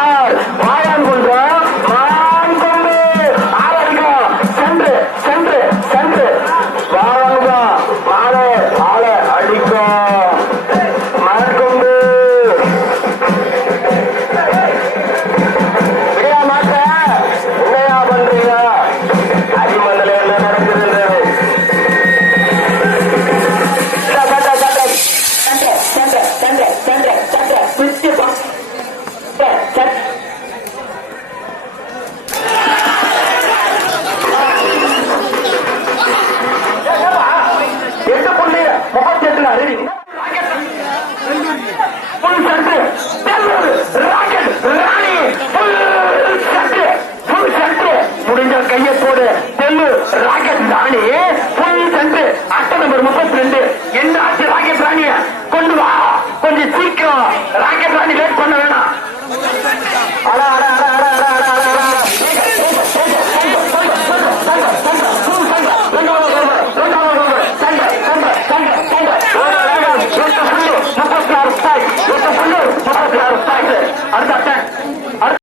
All right. like a dunny,